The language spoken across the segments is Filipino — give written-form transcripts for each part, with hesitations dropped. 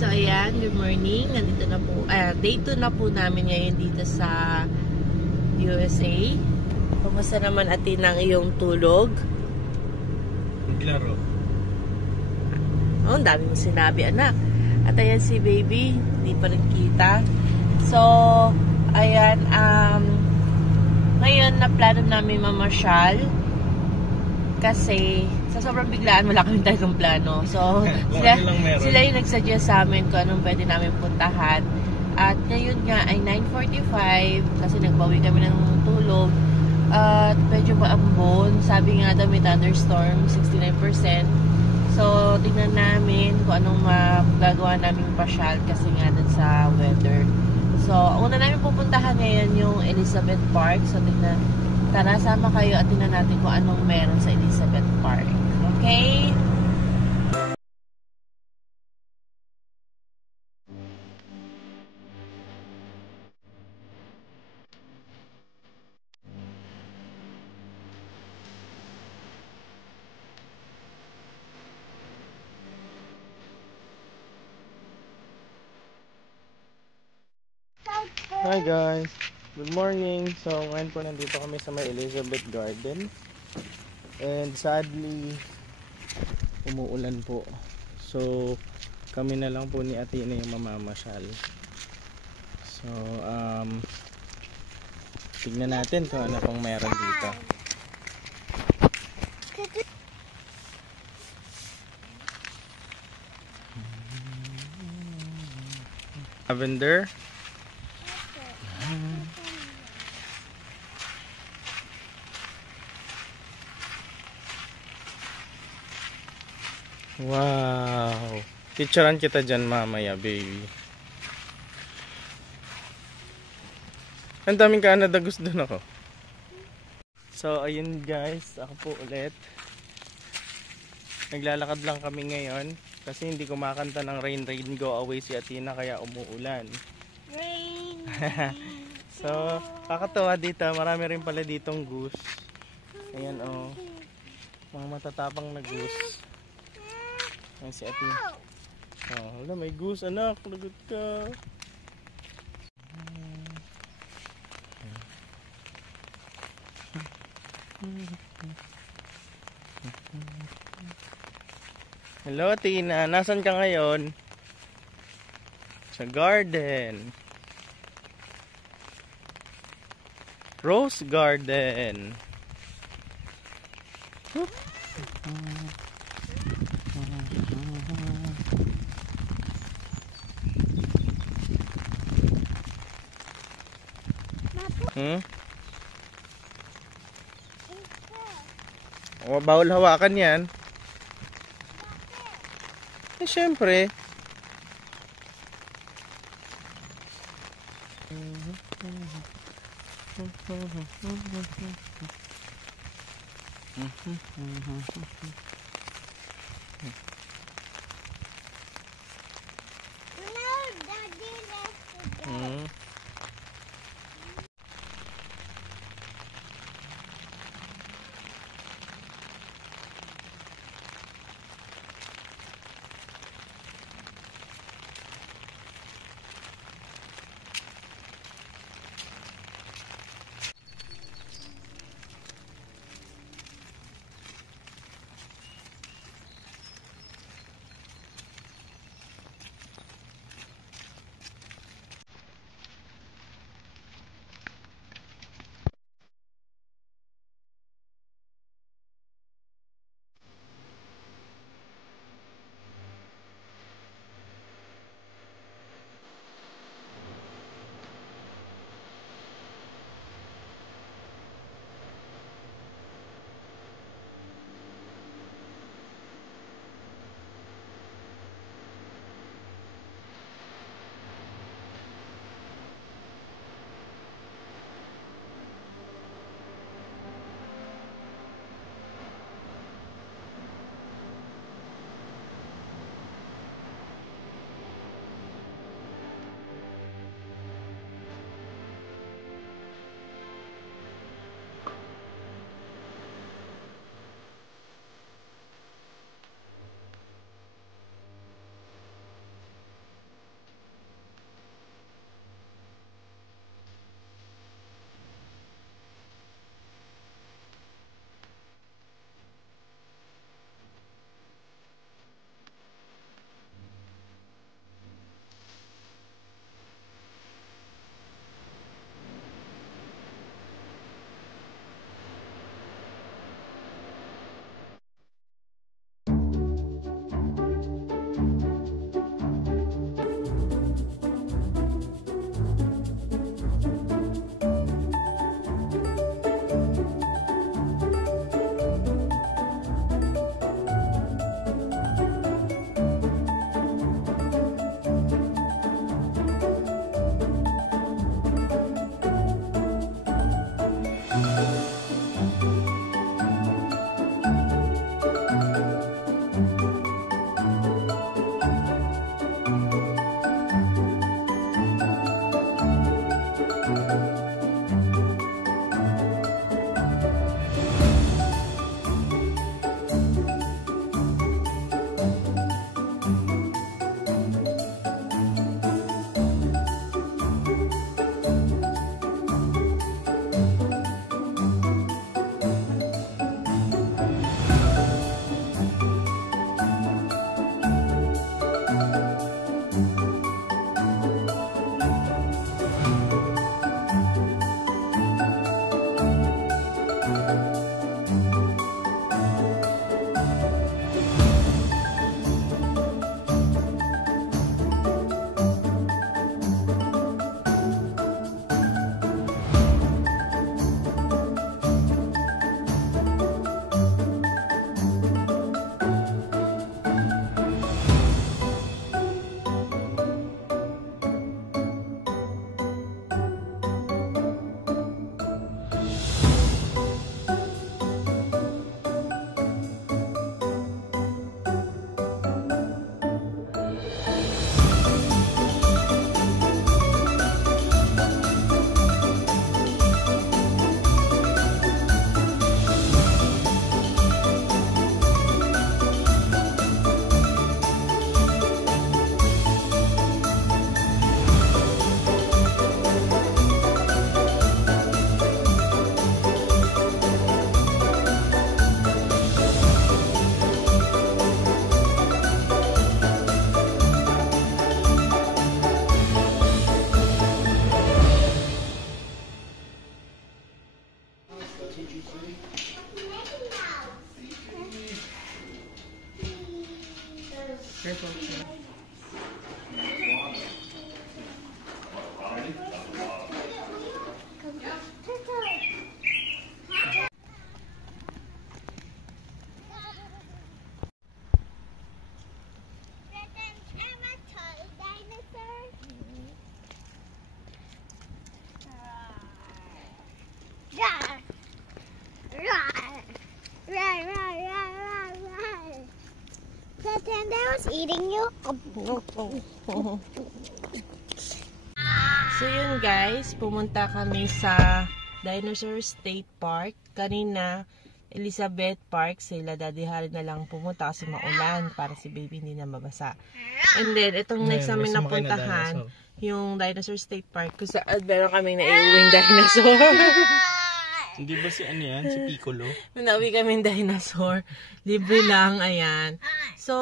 So ayan, good morning. Nandito na po, day 2 na po namin ngayon dito sa USA. Kumusta naman atin ang iyong tulog? Naglaro. Oh, ang dami mo sinabi, anak. At ayan si baby, hindi pa rin kita. So, ayan, ngayon na plano namin mamasyal. Kasi sa sobrang biglaan, wala kami talagang plano. So, sila yung nagsuggest sa amin kung anong pwede namin puntahan. At ngayon nga ay 9:45 kasi nagbawi kami ng tulog. At medyo maambon. Sabi nga daw may thunderstorm, 69%. So, tingnan namin kung anong magagawa namin pasyal kasi nga dun sa weather. So, una namin pupuntahan ngayon yung Elizabeth Park. So, tara, sama kayo at tingnan natin kung anong meron sa Elizabeth Park. Okay? Hi guys, good morning. So ngayon po nandito kami sa may Elizabeth Garden. And sadly, umuulan po. So kami na lang po ni Athena yung mamamasyal. So tignan natin kung ano pong meron dito. Lavender. Wow. Picturean kita dyan mamaya, baby. Ang daming Canada Goose doon ako. So, ayun guys. Ako po ulit. Naglalakad lang kami ngayon. Kasi hindi kumakanta ng Rain Rain Go Away si Athena kaya umuulan. Rain! So, kakatawa dito. Marami rin pala ditong goose. Ayan oh. Mga matatapang na goose. Ayan si Athena. Oh, wala, may goose anak. Lagot ka. Hello Tina, nasan ka ngayon? Sa garden. Rose garden. O, bawal hawakan yan. Eh, syempre. Was eating you. So yun guys, pumunta kami sa Dinosaur State Park. Kanina, Elizabeth Park, sila Daddy Harry na lang pumunta kasi maulan para si baby hindi na mabasa. And then, itong next namin napuntahan, yung Dinosaur State Park, kung saan meron kaming naiuwing dinosaur. Hindi ba si ano yan? Si Piccolo? Nauwi kaming dinosaur. Libre lang, ayan. So,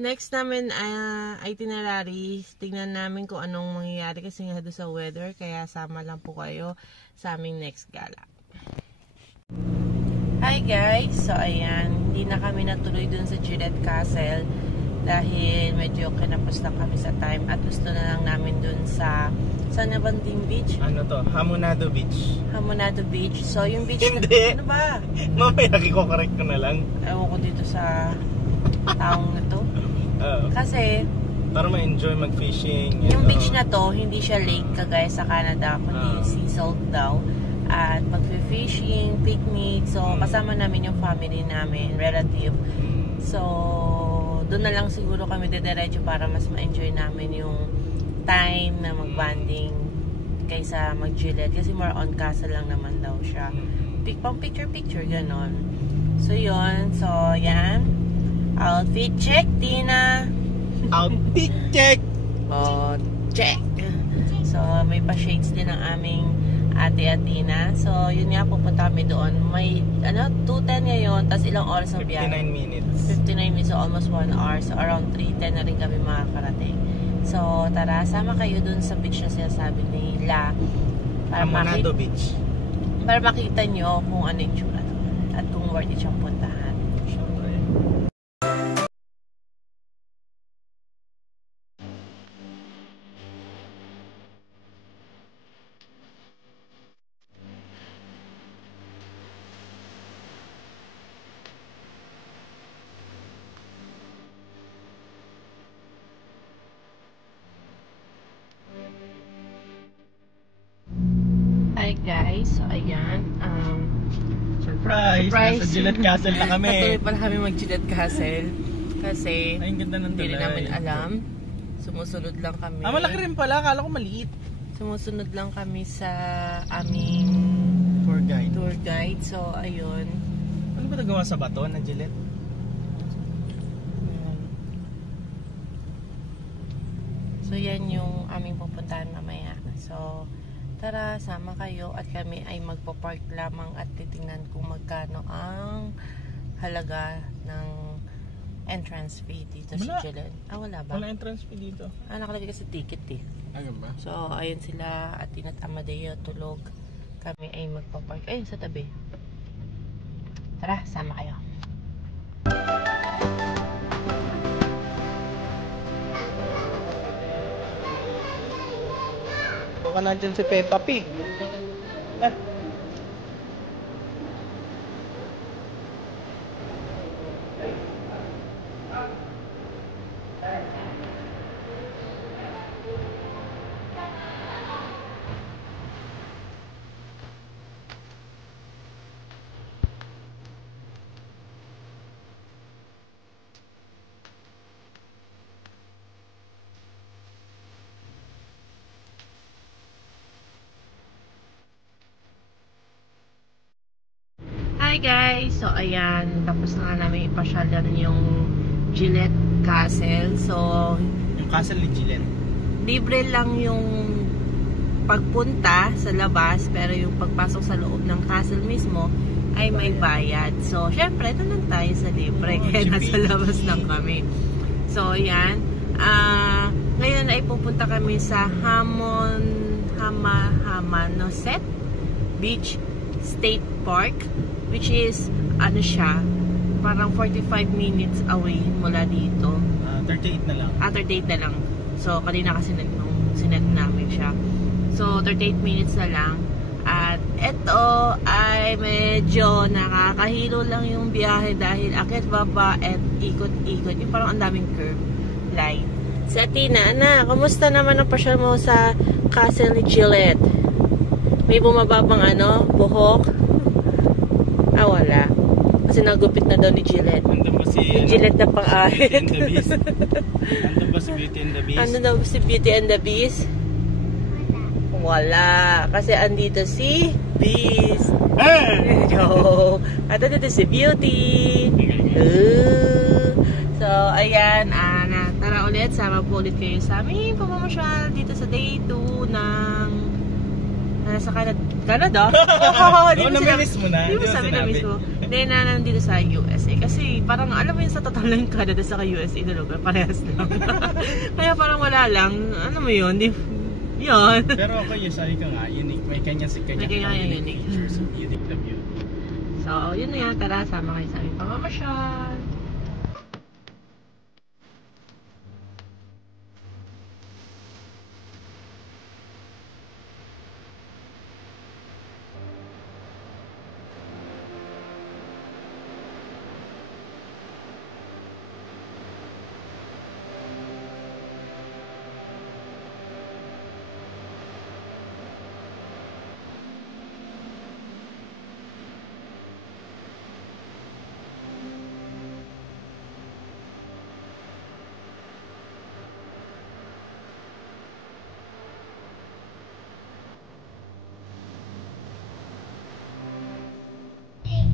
next namin itinerary, tingnan namin kung anong mangyayari kasi nga doon sa weather, kaya sama lang po kayo sa aming next gala. Hi guys! So ayan, hindi na kami natuloy dun sa Gillette Castle dahil medyo kinapos lang kami sa time at gusto na lang namin dun sa Banting Beach. Ano to? Hamonado Beach. Hamonado Beach. So yung beach Hindi. na, ano ba? Mamaya ko-correct ko na lang. Ewan ko dito sa taong na to. Kasi para ma-enjoy mag-fishing. Yung beach na to, hindi siya lake kagaya sa Canada, kundi sea salt daw. At mag-fishing, picnic. So, kasama namin yung family namin, relative. So, doon na lang siguro kami didiretso para mas ma-enjoy namin yung time na mag-banding kaysa mag-Gillette. Kasi more on castle lang naman daw siya. Pang picture-picture, ganon. So, yun. So, yan. Outfit check, Tina. Outfit check! Oh, check. So, may pa-shades din ang aming ate at Tina. So, yun nga, pupunta kami doon. May, 2:10 ngayon, tas ilang oras ang biyahe? 59 minutes. 59 minutes, so almost 1 hour. So, around 3:10 na rin kami makakarating. So, tara, sama kayo doon sa beach na sinasabi nila. Hamonado Beach. Para makita nyo kung ano yung tsura at kung worth it siyang puntahan. Hi guys, so ayan, Surprise! Nasa Gillette Castle na kami. Natuloy pa na kami mag-Gillette Castle kasi Ay, ang ganda ng hindi rin tulay. namin alam. Sumusunod lang kami. Malaki rin pala. Akala ko maliit. Sumusunod lang kami sa aming tour guide. So, ayun. Ano ba nagawa sa bato ng Gillette? So, yan yung aming pupuntahan mamaya. So, tara, sama kayo at kami ay magpa-park lamang at titingnan kung magkano ang halaga ng entrance fee dito sa Gillette. Wala ba? Wala entrance fee dito. Nakalagay kasi ticket eh. Ayun ba? So, ayun sila at Tina at Amadeo tulog. Kami ay magpa-park. Ayun sa tabi. Tara, sama kayo. Baka nandyan si Peppa Pig. Hi guys! So ayan, tapos na nga namin ipasyalan yung Gillette Castle. So, Yung castle ni Gillette. libre lang yung pagpunta sa labas, pero yung pagpasok sa loob ng castle mismo ay may bayad. So, syempre, ito lang tayo sa libre, kaya nasa labas lang kami. So, yan. Ngayon ay pupunta kami sa Hamanoset Beach State Park, which is, ano siya, parang 45 minutes away mula dito. 38 na lang. 38 na lang. So, kanina kasi sinend namin siya. So, 38 minutes na lang. At ito ay medyo nakakahilo lang yung biyahe dahil akit baba at ikot-ikot. Yung parang ang daming curve line. Sa Tina, kamusta naman ang pasyal mo sa Castle ni Gillette? May bumaba bang buhok? Wala. Kasi nagupit na daw ni Gillette. Andun ba si Gillette na pang-ahit. Andun ba si Beauty and the Beast? Ano daw si Beauty and the Beast? Wala. Kasi andito si Beast. Joke. At andito si Beauty. So, ayan. Tara ulit. Sama po ulit kayo sa aming pamamasyal dito sa day 2 ng sa Canada? Na-miss mo na. Hindi mo sabi na miss mo. Hindi na nandito sa USA. Kasi parang alam mo yun sa total ng Canada sa USA na lugar. Parehas lang. Kaya parang wala lang. Ano mo yun? Yun. Pero ako yung sabi ka nga, unique. May kanya unique. Unique na beauty. So, yun na yan. Tara, sama kayo sa aming pamamasyal.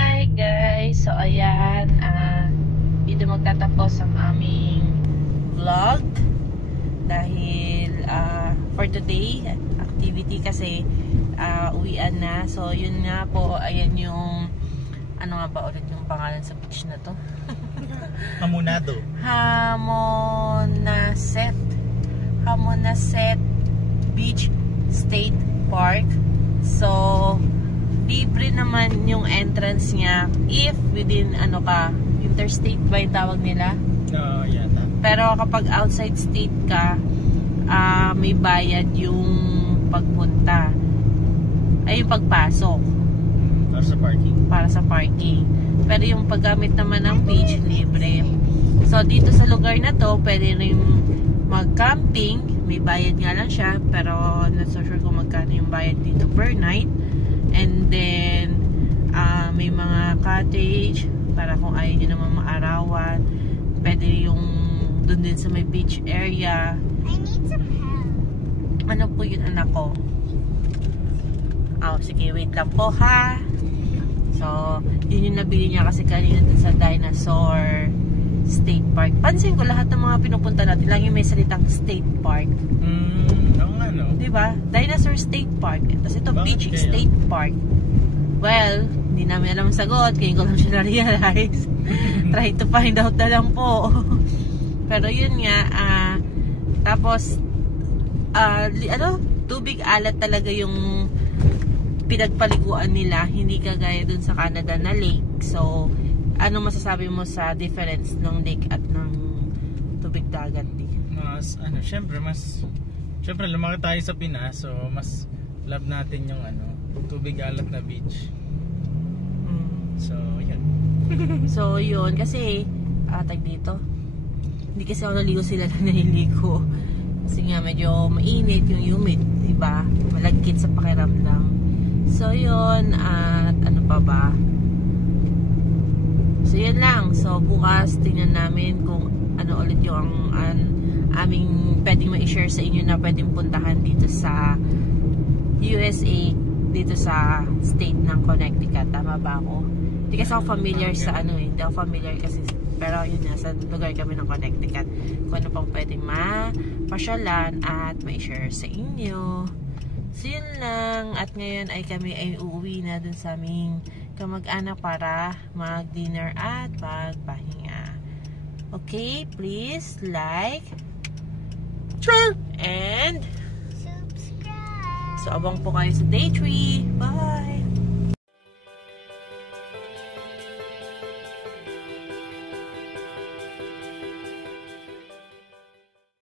Hi guys! So ayan, dito magtatapos ang aming vlog dahil for today activity kasi uwian na. So yun nga po, ayan yung ano nga ba ulit yung pangalan sa beach na to? Hamonaset Beach State Park. So libre naman yung entrance niya if within interstate ba yung tawag nila? Yata. Pero kapag outside state ka, may bayad yung pagpunta. Ay, yung pagpasok. Para sa parking. Pero yung paggamit naman ng beach, libre. So, dito sa lugar na to, pwede rin mag-camping. May bayad nga lang siya, pero not so sure kung magkano yung bayad dito per night. And then may mga cottage para kung ayaw nyo naman maarawan, pwede yung dun din sa may beach area. I need some help. Ano po yun anak ko? Sige, wait lang po ha. So yun yung nabili niya kasi kanina dun sa Dinosaur State Park. Pansin ko lahat ng mga pinupunta natin lagi may salitang State Park. Diba? Dinosaur State Park. Tapos ito, Beach State Park. Well, hindi namin alam ang sagot. Kaya ko lang siya na-realize. Try to find out na lang po. Pero yun nga, tapos, tubig alat talaga yung pinagpaliguan nila. Hindi kagaya dun sa Canada na lake. So, ano masasabi mo sa difference ng lake at ng tubig dagat? Siyempre lumaki tayo sa Pinas, so mas love natin yung tubig alat na beach. So yun. So yun, kasi tag dito, hindi kasi ako naligo sila na naliligo kasi nga medyo mainit yung humid, diba? Malagkit sa pakiramdam. So yun, at ano pa ba? So yun lang. So bukas tingnan namin kung ano ulit yung aming pwedeng ma-share sa inyo na pwedeng puntahan dito sa USA, dito sa state ng Connecticut. Tama ba ako? Hindi kasi ako familiar sa hindi ako familiar kasi, pero yun nga, sa lugar kami ng Connecticut kung ano pang pwedeng mapasyalan at ma-share sa inyo. So yun lang, at ngayon ay kami ay uuwi na dun sa aming kamag-anak para mag-dinner at magpahinga. Okay, please like, and Subscribe. so abang po kayo sa day 3. Bye!